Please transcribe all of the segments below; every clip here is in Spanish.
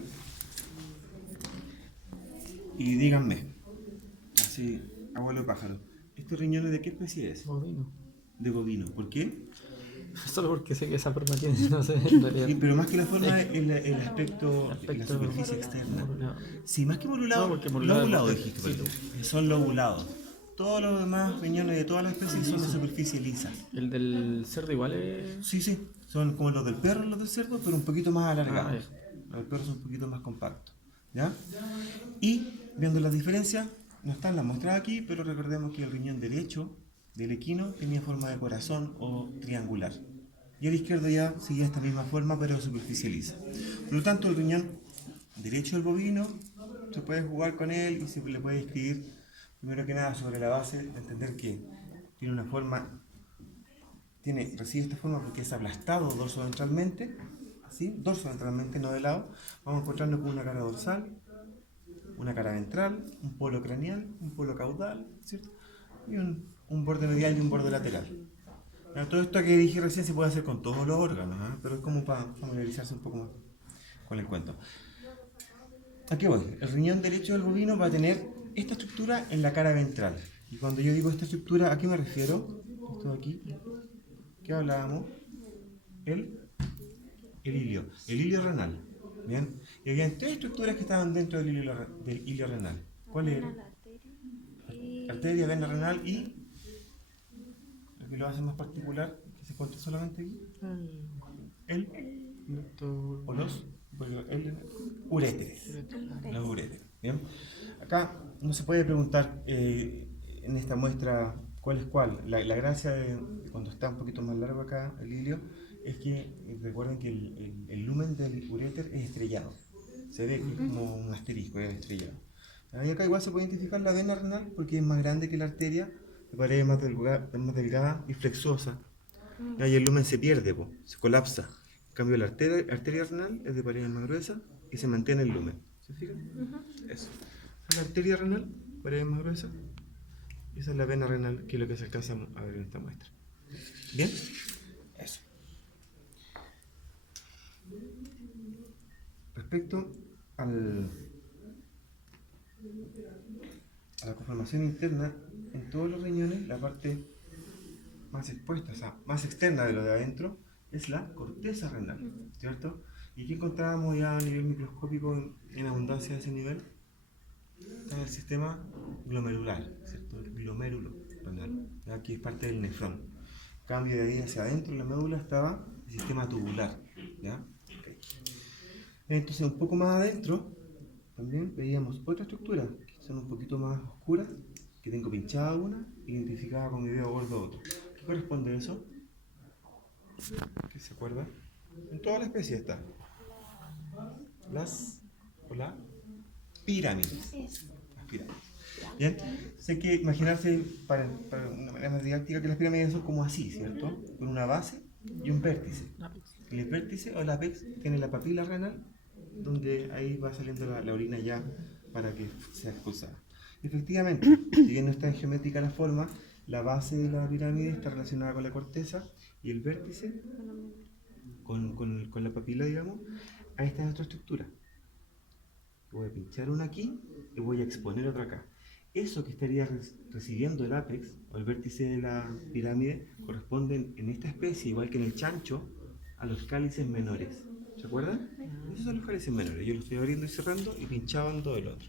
aquí. Y díganme, así, abuelo pájaro, ¿estos riñones de qué especie es? Bovino. De bovino. ¿Por qué? Solo porque sé que esa forma tiene, no sé, en realidad. Sí, pero más que la forma, el aspecto, la Aspecto superficie externa. morulado. Sí, más que No, modulado, porque morulado lobulado es dijiste, sí, perdón. Son lobulados. Todos los demás riñones de todas las especies son de liso. superficie lisa. El del cerdo igual es. Sí, sí, son como los del perro y los del cerdo, pero un poquito más Ah, alargados. Los del perro son un poquito más compactos. ¿Ya? Y viendo las diferencias, no están las muestras aquí, pero recordemos que el riñón derecho del equino tenía forma de corazón o triangular. Y el izquierdo ya seguía esta misma forma, pero de superficie lisa. Por lo tanto, el riñón derecho del bovino se puede jugar con él y se le puede escribir, primero que nada, sobre la base de entender que tiene una forma, recibe esta forma porque es aplastado dorsoventralmente, así, dorsoventralmente, no de lado. Vamos encontrando con una cara dorsal, una cara ventral, un polo craneal, un polo caudal, ¿cierto? Y un borde medial y un borde lateral. Ahora, todo esto que dije recién se puede hacer con todos los órganos, ¿eh? Pero es como para familiarizarse un poco más con el cuento. ¿A qué voy? El riñón derecho del bovino va a tener esta estructura en la cara ventral. Y cuando yo digo esta estructura, ¿a qué me refiero? Esto de aquí, ¿qué hablábamos? El, el ilio. El ilio renal. ¿Bien? Y había tres estructuras que estaban dentro del ilio renal. ¿Cuál era? Arteria, vena renal y lo que lo hace más particular, que se encuentra solamente aquí, el o los uréteres. Los uréteres. ¿Bien? Acá no se puede preguntar en esta muestra cuál es cuál. La gracia de cuando está un poquito más largo acá el hilio es que recuerden que el lumen del uréter es estrellado. Se ve que es como un asterisco, es estrellado. Y acá igual se puede identificar la vena renal porque es más grande que la arteria, de pared más delgada y flexuosa. Y el lumen se pierde, se colapsa. En cambio, la arteria renal es de pared más gruesa y se mantiene el lumen. ¿Se fijan? Eso. Esa es la arteria renal, pared más gruesa. Y esa es la vena renal, que es lo que se alcanza a ver en esta muestra. ¿Bien? Eso. Respecto al, a la conformación interna, en todos los riñones, la parte más expuesta, o sea, más externa de lo de adentro, es la corteza renal, ¿cierto? ¿Y qué encontrábamos ya a nivel microscópico en abundancia de ese nivel? Está en el sistema glomerular, ¿cierto? El glomérulo renal, ¿ya? Que es parte del nefrón. En cambio, de ahí hacia adentro, en la médula, estaba el sistema tubular, ¿ya? Okay. Entonces, un poco más adentro, también veíamos otra estructura, que son un poquito más oscuras, que tengo pinchada una, identificada con mi dedo gordo otro. ¿Qué corresponde a eso? ¿Qué se acuerda? En toda la especie está. Las o la pirámides. Las pirámides. Bien, sé que imaginarse para una manera más didáctica que las pirámides son como así, ¿cierto? Con una base y un vértice. El vértice o el apex tiene la papila renal, donde ahí va saliendo la orina ya para que sea expulsada. Efectivamente, si bien no está en geométrica la forma, la base de la pirámide está relacionada con la corteza y el vértice con la papila, digamos. Ahí está nuestra estructura. Voy a pinchar una aquí y voy a exponer otra acá. Eso que estaría recibiendo el ápex o el vértice de la pirámide corresponden en esta especie, igual que en el chancho, a los cálices menores. ¿Se acuerdan? Esos son los cálices menores. Yo los estoy abriendo y cerrando y pinchando el otro.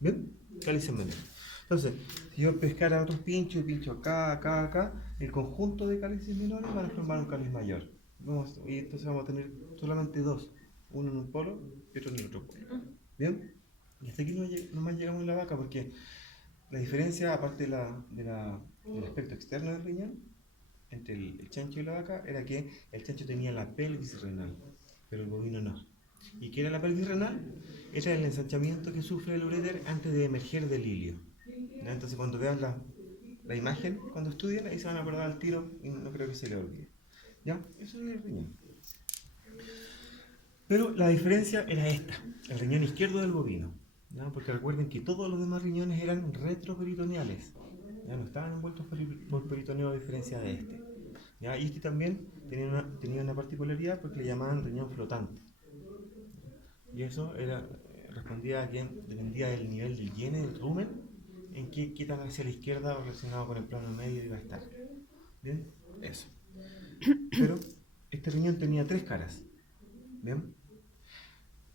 ¿Bien? Cálices menores. Entonces, si yo pescara otros pinchos y pincho acá, acá, acá, el conjunto de cálices menores van a formar un cáliz mayor. Y entonces vamos a tener solamente dos, uno en un polo y otro en el otro polo. ¿Bien? Y hasta aquí nomás llegamos en la vaca porque la diferencia, aparte del aspecto externo del riñón, entre el chancho y la vaca, era que el chancho tenía la pelvis renal, pero el bovino no. ¿Y qué era la pelvis renal? Era el ensanchamiento que sufre el uréter antes de emerger del hilio. ¿No? Entonces cuando vean la imagen, cuando estudien, ahí se van a acordar al tiro y no creo que se les olvide. ¿Ya? Eso es el riñón. Pero la diferencia era esta, el riñón izquierdo del bovino. ¿Ya? Porque recuerden que todos los demás riñones eran retroperitoneales. ¿Ya? No estaban envueltos por peritoneo a diferencia de este. ¿Ya? Y este también tenía una particularidad porque le llamaban riñón flotante. Y eso respondía a que dependía del nivel del Yene, del rumen, en qué tan hacia la izquierda o relacionado con el plano medio iba a estar. ¿Bien? Eso. Pero este riñón tenía 3 caras. ¿Bien?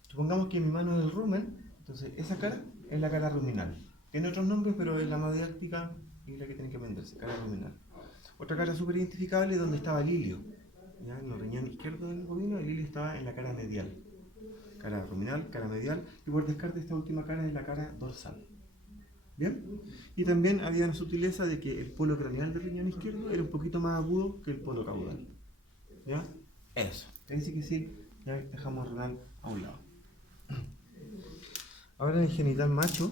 Supongamos que mi mano es el rumen, entonces esa cara es la cara ruminal. Tiene otros nombres, pero es la más didáctica y la que tiene que aprenderse, cara ruminal. Otra cara súper identificable es donde estaba el ilio. ¿Ya? En el riñón izquierdo del bovino, el ilio estaba en la cara medial. Cara ruminal, cara medial, y por descarte esta última cara es la cara dorsal. ¿Bien? Y también había una sutileza de que el polo craneal del riñón izquierdo era un poquito más agudo que el polo caudal. ¿Ya? Eso. Así que sí, ya dejamos el renal a un lado. Ahora en el genital macho,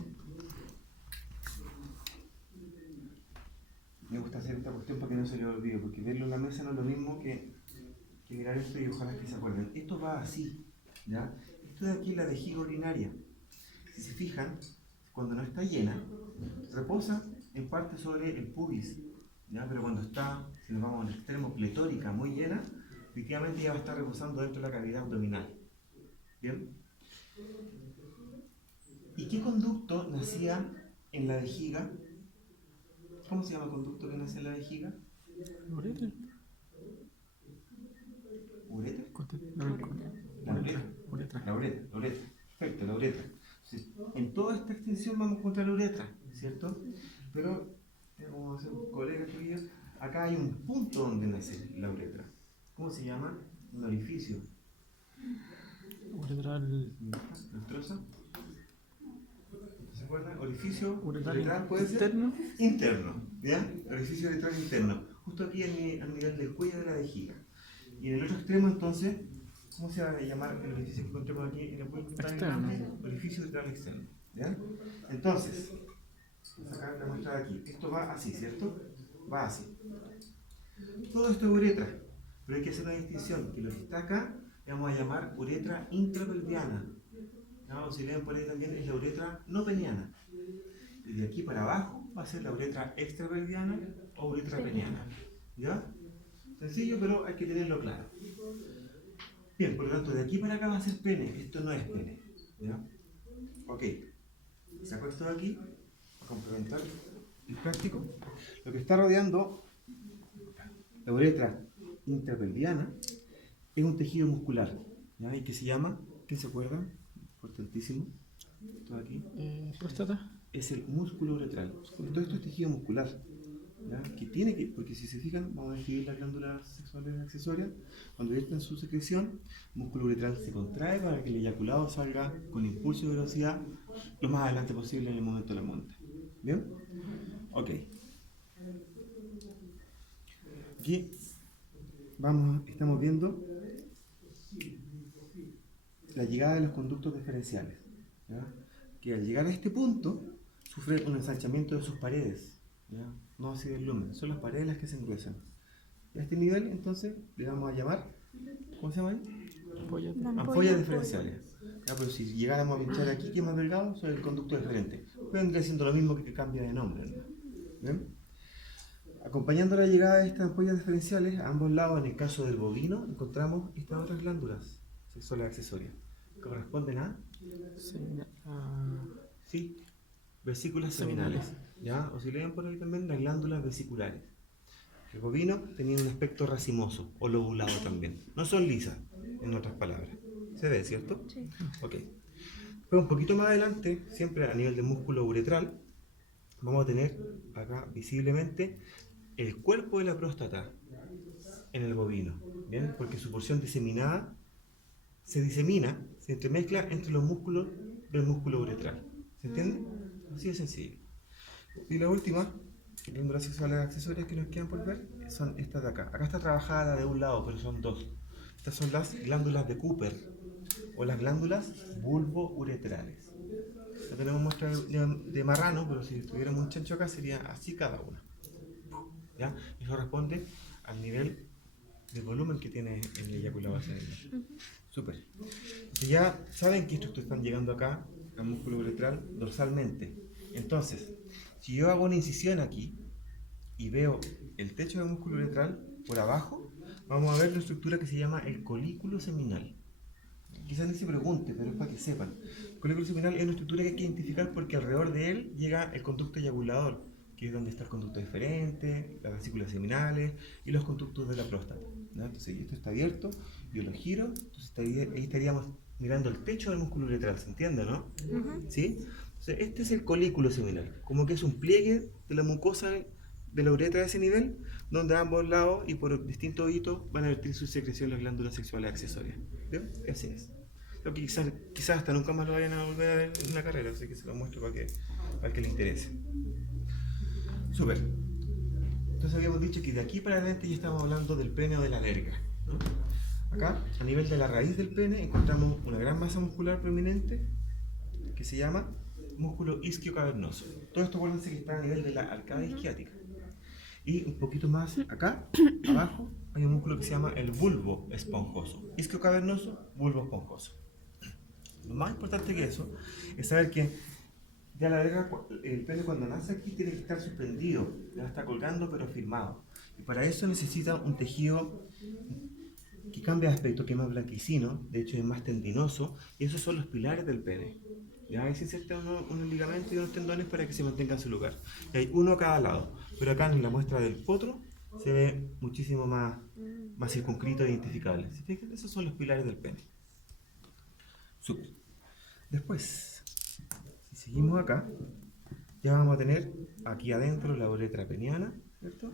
me gusta hacer esta cuestión para que no se le olvide, porque verlo en la mesa no es lo mismo que mirar esto y ojalá que se acuerden. Esto va así, ¿ya? Esto de aquí es la vejiga urinaria. Si se fijan, cuando no está llena, reposa en parte sobre el pubis, ¿ya? Pero cuando está, si nos vamos al extremo, pletórica, muy llena, efectivamente ya va a estar reposando dentro de la cavidad abdominal. ¿Bien? ¿Y qué conducto nacía en la vejiga? ¿Cómo se llama el conducto que nace en la vejiga? ¿Uretra? ¿Uretra? La uretra. La uretra. Perfecto, la uretra. Sí. En toda esta extensión vamos a encontrar la uretra, ¿cierto? Pero, como hace un colega tuyo, acá hay un punto donde nace la uretra. ¿Cómo se llama? Un orificio. Uretral. ¿Lustrosa? ¿Se acuerdan? Orificio Uretral puede ser interno. interno, ¿ya? Orificio uretral interno. Justo aquí al nivel del cuello de la vejiga. Y en el otro extremo, entonces, ¿cómo se va a llamar el orificio que encontramos aquí en el cuello externo? Orificio uretral externo, ¿ya? Entonces, vamos a sacar la muestra de aquí. Esto va así, ¿cierto? Va así. Todo esto es uretra, pero hay que hacer una distinción, que lo que está acá le vamos a llamar uretra intrapelviana. ¿No? Si leen por ahí también es la uretra no peniana. Y de aquí para abajo va a ser la uretra extrapelviana o uretra peniana. ¿Ya? Sencillo, pero hay que tenerlo claro. Bien, por lo tanto, de aquí para acá va a ser pene. Esto no es pene. ¿Ya? Ok. Saco esto de aquí, para complementar el práctico. Lo que está rodeando la uretra intrapelviana es un tejido muscular. ¿Ya? ¿Y qué se llama? ¿Quién se acuerda? Importantísimo. Esto de aquí. Próstata. Es el músculo uretral. Todo esto es tejido muscular. ¿Ya? Que tiene que, porque si se fijan, vamos a describir las glándulas sexuales accesorias. Cuando vierten su secreción, el músculo uretral se contrae para que el eyaculado salga con impulso y velocidad lo más adelante posible en el momento de la monta. ¿Bien? Ok. Aquí estamos viendo la llegada de los conductos diferenciales. ¿Ya? Que al llegar a este punto sufren un ensanchamiento de sus paredes. ¿Ya? No así del lumen, son las paredes las que se engruesan. A este nivel, entonces, le vamos a llamar, ¿cómo se llama ahí? Ampollas diferenciales. ¿Ya? Pero si llegáramos a pinchar aquí, que es más delgado, son el conducto diferente. Vendría siendo lo mismo que cambia de nombre, ¿no? ¿Bien? Acompañando la llegada de estas ampollas diferenciales, a ambos lados, en el caso del bovino, encontramos estas otras glándulas sexuales accesorias, que corresponden a sí, vesículas seminales. ¿Ya? O si leen por ahí también, las glándulas vesiculares. El bovino tenía un aspecto racimoso o lobulado también. No son lisas, en otras palabras. ¿Se ve, cierto? Sí. Ok. Pero un poquito más adelante, siempre a nivel del músculo uretral, vamos a tener acá visiblemente el cuerpo de la próstata en el bovino. ¿Bien? Porque su porción diseminada se disemina, se entremezcla entre los músculos del músculo uretral. ¿Se entiende? Así de sencillo. Y la última, glándulas sexuales accesorias que nos quedan por ver, son estas de acá. Acá está trabajada la de un lado, pero son dos. Estas son las glándulas de Cooper, o las glándulas bulbouretrales. Ya tenemos muestra de marrano, pero si tuviéramos un chancho acá sería así cada una. ¿Ya? Eso responde al nivel de volumen que tiene el eyaculado vaginal. Súper. Si ya saben que estos están llegando acá al músculo uretral dorsalmente. Entonces, si yo hago una incisión aquí y veo el techo del músculo uretral por abajo, vamos a ver la estructura que se llama el colículo seminal. quizás ni se pregunte, pero es para que sepan. El colículo seminal es una estructura que hay que identificar porque alrededor de él llega el conducto eyaculador, que es donde está el conducto deferente, las vesículas seminales y los conductos de la próstata, ¿no? Entonces, esto está abierto, yo lo giro, entonces ahí estaríamos mirando el techo del músculo uretral, ¿se entiende, no? ¿Sí? Entonces, este es el colículo seminal, como que es un pliegue de la mucosa de la uretra de ese nivel, donde a ambos lados y por distintos hitos van a vertir su secreción las glándulas sexuales accesorias. ¿Bien? Así es. Lo que quizás hasta nunca más lo vayan a volver a ver en la carrera, así que se lo muestro para que le interese. Súper. Entonces habíamos dicho que de aquí para adelante ya estamos hablando del pene o de la verga, ¿no? Acá, a nivel de la raíz del pene, encontramos una gran masa muscular prominente que se llama músculo isquiocavernoso. Todo esto, acuérdense que está a nivel de la arcada isquiática. Y un poquito más acá, abajo, hay un músculo que se llama el bulbo esponjoso. Isquiocavernoso, bulbo esponjoso. Lo más importante que eso es saber que ya la verga, el pene cuando nace aquí tiene que estar suspendido, ya está colgando pero firmado. Y para eso necesita un tejido que cambia de aspecto, que es más blanquecino, de hecho es más tendinoso, y esos son los pilares del pene. Ya ahí se insertan unos ligamentos y unos tendones para que se mantengan en su lugar. Y hay uno a cada lado, pero acá en la muestra del potro se ve muchísimo más circunscrito e identificable. ¿Se fijan? Esos son los pilares del pene. Súper. Después, si seguimos acá, ya vamos a tener aquí adentro la uretra peniana, ¿cierto?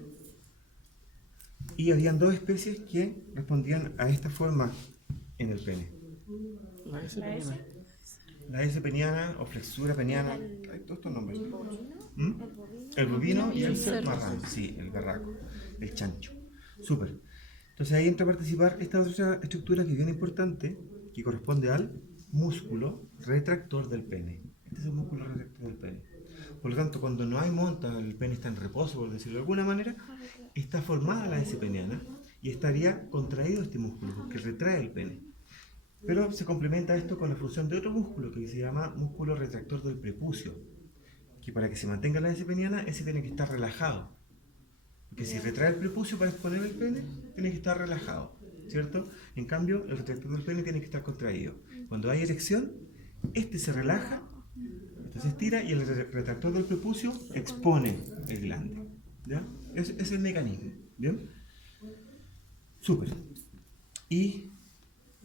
Y habían dos especies que respondían a esta forma en el pene. La S peniana. La S peniana o flexura peniana, hay todos estos nombres. ¿El bovino? ¿Mm? El bovino y el cerdo. marrano, sí, el berraco, el chancho. Súper. Entonces ahí entra a participar esta otra estructura que es bien importante, que corresponde al músculo retractor del pene. Este es el músculo retractor del pene. Por lo tanto, cuando no hay monta, el pene está en reposo, por decirlo de alguna manera, está formada la S peniana y estaría contraído este músculo, porque retrae el pene. Pero se complementa esto con la función de otro músculo que se llama músculo retractor del prepucio, que para que se mantenga la S peniana, ese tiene que estar relajado. Porque si retrae el prepucio para exponer el pene, tiene que estar relajado, ¿cierto? En cambio, el retractor del pene tiene que estar contraído. Cuando hay erección, este se relaja, este se estira y el retractor del prepucio expone el glande. ¿Ya? Es el mecanismo. ¿Bien? Súper. Y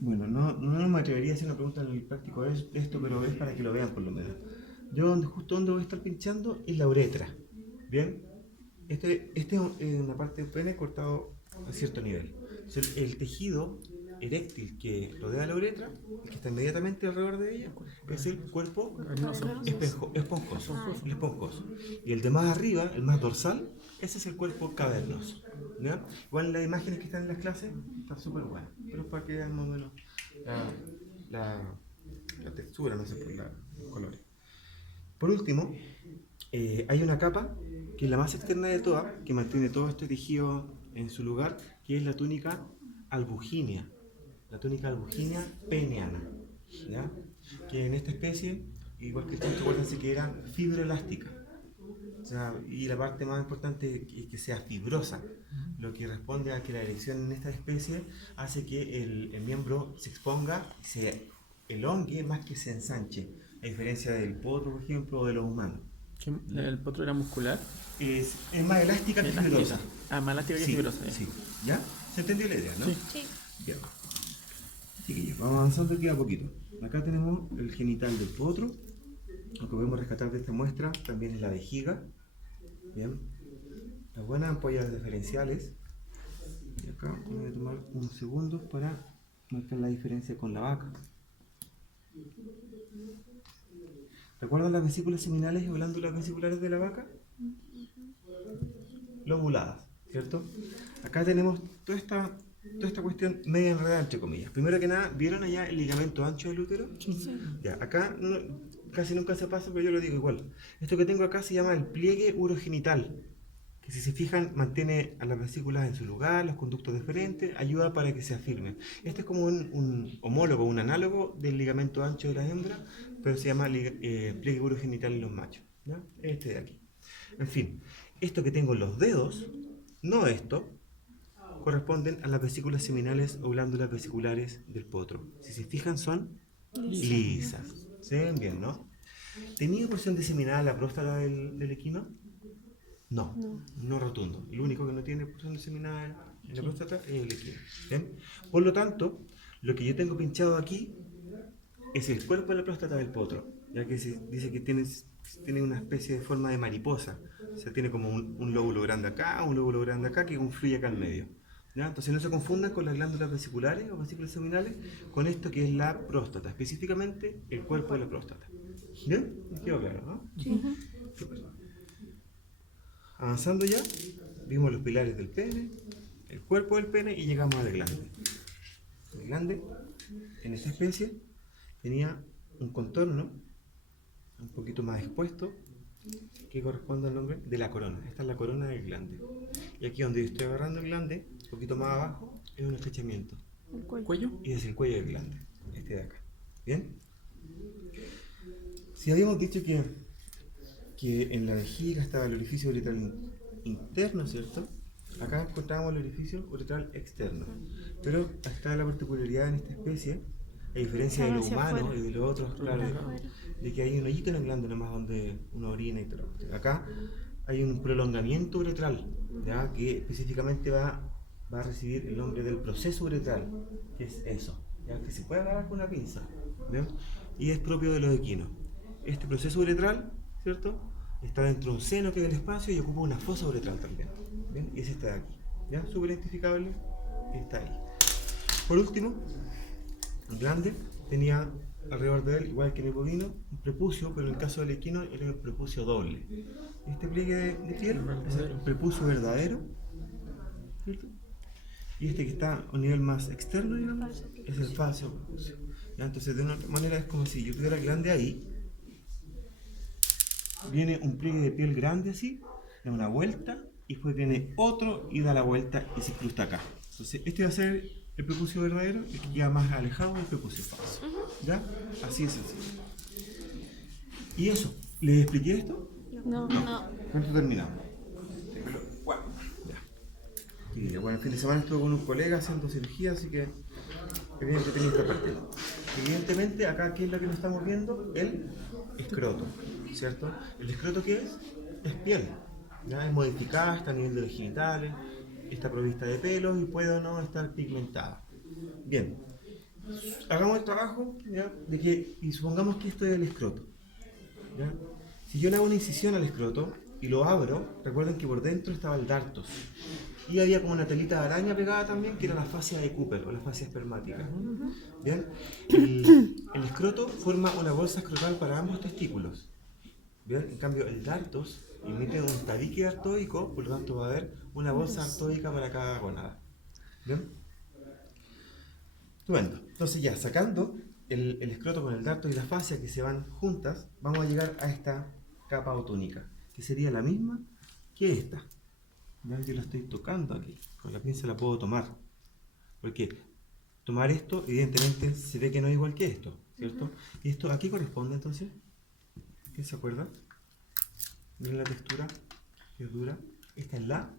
bueno, no me atrevería a hacer una pregunta en el práctico de esto, pero es para que lo vean por lo menos. Yo justo donde voy a estar pinchando es la uretra. ¿Bien? Este es una parte del pene cortado a cierto nivel. Entonces, el tejido eréctil que rodea la uretra, el que está inmediatamente alrededor de ella, es el cuerpo esponjoso, el esponjoso. Y el de más arriba, el más dorsal, ese es el cuerpo cavernoso. ¿Ya? Igual las imágenes que están en las clases están súper buenas, pero es para que vean más o menos la textura, no sé, por los colores. Por último, hay una capa que es la más externa de todas, que mantiene todo este tejido en su lugar, que es la túnica albuginea. La túnica albuginea peniana, ¿ya? Que en esta especie, igual que el chancho, acuérdense que era fibroelástica. O sea, y la parte más importante es que sea fibrosa, lo que responde a que la erección en esta especie hace que el miembro se exponga, se elongue más que se ensanche, a diferencia del potro, por ejemplo, o de los humanos. ¿El potro era muscular? Es más elástica que fibrosa. Ah, más elástica que Sí, fibrosa. Ya. sí. ¿Ya? ¿Se entendió la idea, no? Sí. Sí. Bien. Chiquillos, vamos avanzando aquí a poquito. Acá tenemos el genital del potro. Lo que podemos rescatar de esta muestra también es la vejiga. Bien. Las buenas ampollas diferenciales. Y acá voy a tomar unos segundos para marcar la diferencia con la vaca. ¿Recuerdan las vesículas seminales y glándulas vesiculares de la vaca? Lobuladas, ¿cierto? Acá tenemos toda esta cuestión media enredada, entre comillas. Primero que nada, ¿vieron allá el ligamento ancho del útero? Sí. Ya, acá casi nunca se pasa, pero yo lo digo igual. Esto que tengo acá se llama el pliegue urogenital, que si se fijan mantiene a las vesículas en su lugar, los conductos deferentes, ayuda para que se afirmen. Este es como un homólogo, un análogo del ligamento ancho de la hembra, pero se llama pliegue urogenital en los machos, ¿ya? Este de aquí. En fin, esto que tengo en los dedos, no esto, corresponden a las vesículas seminales o glándulas vesiculares del potro. Si se fijan, son lisas. ¿Se ven bien, no? ¿Tenía porción diseminada la próstata del equino? No, no rotundo. El único que no tiene porción diseminada en la próstata es el equino. ¿Bien? Por lo tanto, lo que yo tengo pinchado aquí es el cuerpo de la próstata del potro, ya que se dice que tiene una especie de forma de mariposa. O sea, tiene como un lóbulo grande acá, un lóbulo grande acá, que confluye acá en medio. ¿Ya? Entonces no se confundan con las glándulas vesiculares o vesículas seminales con esto que es la próstata, específicamente el cuerpo de la próstata. ¿Bien? ¿Me quedó claro, no? Sí. Súper. Avanzando ya, vimos los pilares del pene, el cuerpo del pene y llegamos al glande. El glande, en esta especie, tenía un contorno un poquito más expuesto que corresponde al nombre de la corona. Esta es la corona del glande. Y aquí donde yo estoy agarrando el glande, un poquito más abajo, es un estrechamiento. El cuello. ¿Cuello? Y es el cuello del glande, este de acá. ¿Bien? Si habíamos dicho que en la vejiga estaba el orificio uretral interno, ¿cierto? Acá encontramos el orificio uretral externo. Pero está la particularidad en esta especie, a diferencia de lo Hacia humano afuera. y de los otros, claro, de que hay un hoyito en el glande nomás donde uno orina y todo. Acá hay un prolongamiento uretral, ¿ya? Que específicamente va a recibir el nombre del proceso uretral, que es eso, ¿ya? Que se puede agarrar con una pinza, ¿ven? Y es propio de los equinos. Este proceso uretral, ¿cierto? Está dentro de un seno que es el espacio y ocupa una fosa uretral también, ¿bien? Y ese está de aquí, ¿ya? Súper identificable, está ahí. Por último, el glande tenía alrededor de él, igual que en el bovino, un prepucio, pero en el caso del equino era el prepucio doble. Este pliegue de piel es el prepucio verdadero, ¿cierto? Y este que está a un nivel más externo, digamos, es el falso prepucio. ¿Ya? Entonces, de una manera es como si yo tuviera el glande ahí, viene un pliegue de piel grande así, da una vuelta, y después viene otro y da la vuelta y se incrusta acá. Entonces, este va a ser el prepucio verdadero, el que queda más alejado del prepucio falso. ¿Ya? Así es sencillo. ¿Y eso? ¿Les expliqué esto? No. ¿Con esto terminamos? Bueno, ya. Y bueno, el fin de semana estuve con un colega haciendo cirugía, así que evidentemente tenía esta parte. Evidentemente, acá, ¿qué es lo que nos estamos viendo? El escroto, ¿cierto? ¿El escroto qué es? Es piel. ¿Ya? Es modificada, está a nivel de los genitales, está provista de pelos y puede o no estar pigmentada. Bien, hagamos el trabajo, ¿ya? De que, y supongamos que esto es el escroto, ¿ya? Si yo le hago una incisión al escroto y lo abro, recuerden que por dentro estaba el dartos y había como una telita de araña pegada también que era la fascia de Cooper o la fascia espermática. Bien, el escroto forma una bolsa escrotal para ambos testículos. Bien, en cambio el dartos emite un tabique artoico, por lo tanto va a haber una bolsa artoica para cada gónada. ¿Bien? Estupendo. Entonces ya, sacando el escroto con el darto y la fascia que se van juntas, vamos a llegar a esta capa o túnica, que sería la misma que esta. ¿Ya? Yo la estoy tocando aquí, con la pinza la puedo tomar. Porque tomar esto, evidentemente, se ve que no es igual que esto, ¿cierto? ¿Y esto a qué corresponde entonces? ¿Quién se acuerda? Miren la textura, que es dura. Esta es la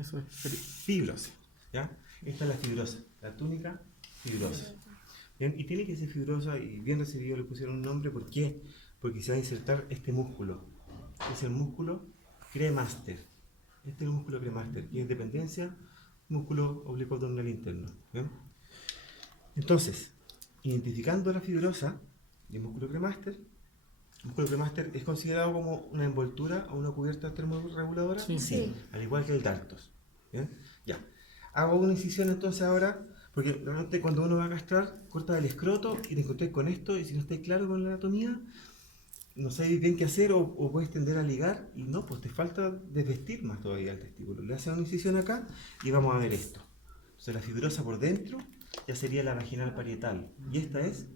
Eso es. fibrosa, ¿ya? Esta es la fibrosa, la túnica fibrosa. Bien, y tiene que ser fibrosa y bien recibido, le pusieron un nombre. ¿Por qué? Porque se va a insertar este músculo. Es el músculo cremaster. Este es el músculo cremaster, y es dependencia, músculo oblicuo abdominal interno. ¿Bien? Entonces, identificando la fibrosa y el músculo cremaster es considerado como una envoltura o una cubierta termorreguladora. Sí. Al igual que el dartos. ¿Bien? Ya. Hago una incisión entonces ahora, porque realmente cuando uno va a castrar, corta el escroto y te encontrás con esto, y si no estáis claro con la anatomía, no sabéis bien qué hacer o puedes tender a ligar, y no, pues te falta desvestir más todavía el testículo. Le hacen una incisión acá y vamos a ver esto. Entonces la fibrosa por dentro ya sería la vaginal parietal, y esta es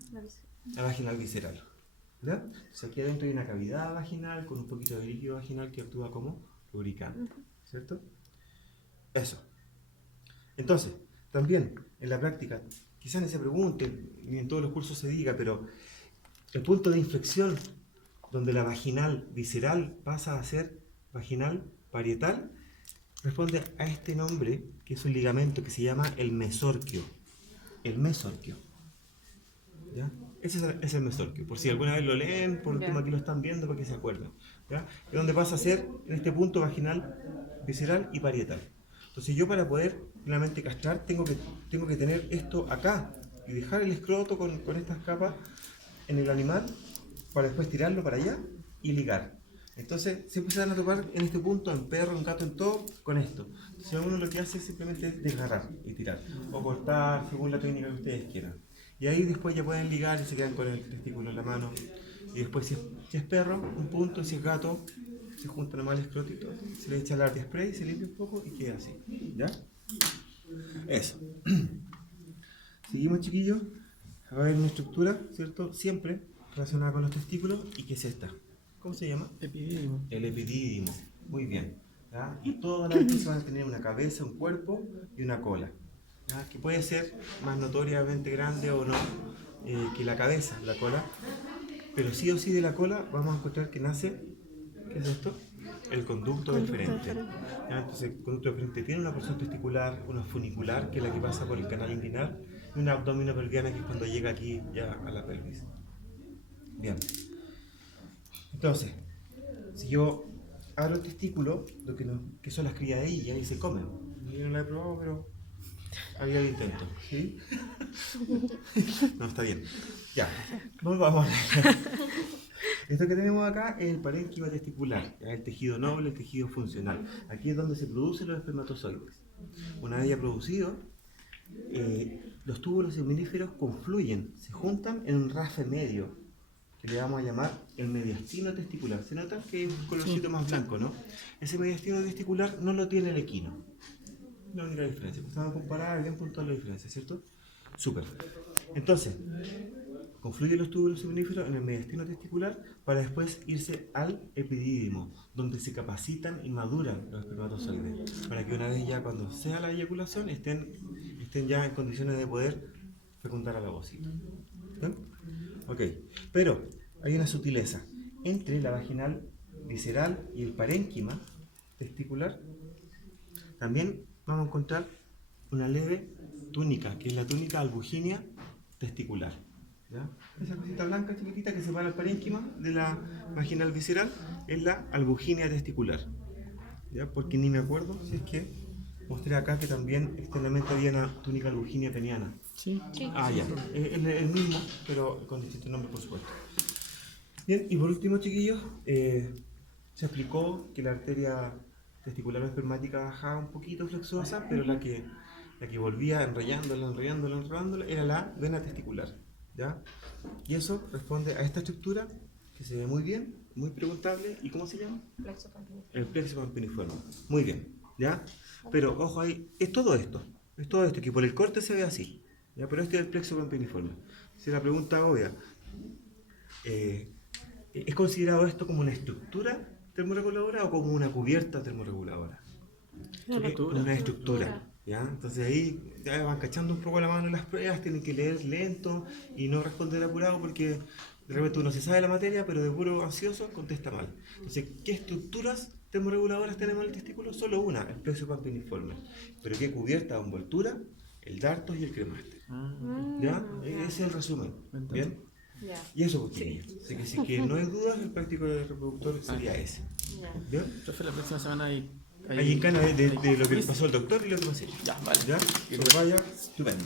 la vaginal visceral. ¿Verdad? Entonces aquí adentro hay una cavidad vaginal con un poquito de líquido vaginal que actúa como lubricante, ¿cierto? Eso. Entonces, también en la práctica, quizás ni se pregunte, ni en todos los cursos se diga, pero el punto de inflexión donde la vaginal visceral pasa a ser vaginal parietal responde a este nombre, que es un ligamento que se llama el mesorquio. El mesorquio. ¿Ya? Ese es el mesorquio. Por si alguna vez lo leen, por último aquí lo están viendo para que se acuerden. ¿Ya? Es donde pasa a ser en este punto vaginal, visceral y parietal. Entonces yo para poder realmente castrar tengo que tener esto acá y dejar el escroto con estas capas en el animal para después tirarlo para allá y ligar. Entonces siempre se van a topar en este punto, en perro, en gato, en todo, con esto. Entonces uno lo que hace es simplemente desgarrar y tirar. O cortar según la técnica que ustedes quieran. Y ahí después ya pueden ligar y se quedan con el testículo en la mano. Y después si es perro, un punto, si es gato, se junta nomás el escrotito, se le echa el arte spray, se limpia un poco y queda así. ¿Ya? Eso. Seguimos, chiquillos. Va a haber una estructura, ¿cierto? Siempre relacionada con los testículos. ¿Y qué es esta? ¿Cómo se llama? Epidídimo. El epidídimo. Muy bien. ¿Ya? Y todas las cosas van a tener una cabeza, un cuerpo y una cola. ¿Ya? Que puede ser más notoriamente grande o no que la cabeza, la cola. Pero sí o sí de la cola vamos a encontrar que nace, ¿qué es esto? El conducto deferente. ¿Ya? Entonces el conducto deferente tiene una porción testicular, una funicular, que es la que pasa por el canal inguinal, y una abdominopelviana, que es cuando llega aquí ya a la pelvis. Bien. Entonces, si yo abro el testículo, que son las criadillas y se comen. Yo no la he probado, pero había el intento. ¿Sí? No, está bien. Ya, vamos a ver. Esto que tenemos acá es el parénquima testicular, el tejido noble, el tejido funcional. Aquí es donde se producen los espermatozoides. Una vez ya producido, los túbulos seminíferos confluyen, se juntan en un rafe medio, que le vamos a llamar el mediastino testicular. ¿Se nota que es un colorcito más blanco, no? Ese mediastino testicular no lo tiene el equino. La única diferencia. Pues vamos a comparar bien puntual la diferencia, ¿cierto? Súper. Entonces, confluyen los túbulos seminíferos en el mediastino testicular para después irse al epidídimo, donde se capacitan y maduran los espermatozoides, para que una vez ya cuando sea la eyaculación estén ya en condiciones de poder fecundar a la ovocita. ¿Bien? Ok, pero hay una sutileza entre la vaginal visceral y el parénquima testicular. También vamos a encontrar una leve túnica, que es la túnica albuginia testicular. ¿Ya? Esa cosita blanca chiquitita que separa el parénquima de la vaginal visceral es la albuginia testicular. ¿Ya? Porque ni me acuerdo si es que mostré acá que también externamente había una túnica albuginia peniana. Sí. Ah, ya. El mismo, pero con distintos nombres, por supuesto. Bien, y por último, chiquillos, se explicó que la arteria testicular o espermática bajaba un poquito flexuosa, pero la que volvía enrollándola era la vena testicular. ¿Ya? Y eso responde a esta estructura que se ve muy bien, muy preguntable. ¿Y cómo se llama? Plexo pampiniforme. El plexo pampiniforme. Muy bien. ¿Ya? Pero ojo ahí, es todo esto, que por el corte se ve así. ¿Ya? Pero este es el plexo pampiniforme. Si la pregunta obvia, ¿es considerado esto como una estructura termorreguladora o como una cubierta termorreguladora? Una estructura. ¿Ya? Entonces ahí ya van cachando un poco la mano en las pruebas, tienen que leer lento y no responder apurado porque de repente uno se sabe la materia, pero de puro ansioso contesta mal. Entonces, ¿qué estructuras termorreguladoras tenemos en el testículo? Solo una, el plexo pampiniforme. Pero ¿qué cubierta o envoltura? El dartos y el cremaste. ¿Ya? Ese es el resumen. ¿Bien? Ya. Y eso, pues, así que si que no hay dudas, el práctico del reproductor sería ese. ¿Bien? Profe, la próxima semana hay Hay en cana de lo que pasó el doctor y lo que pasé yo. Ya, vale. ¿Ya? Que nos vaya estupendo.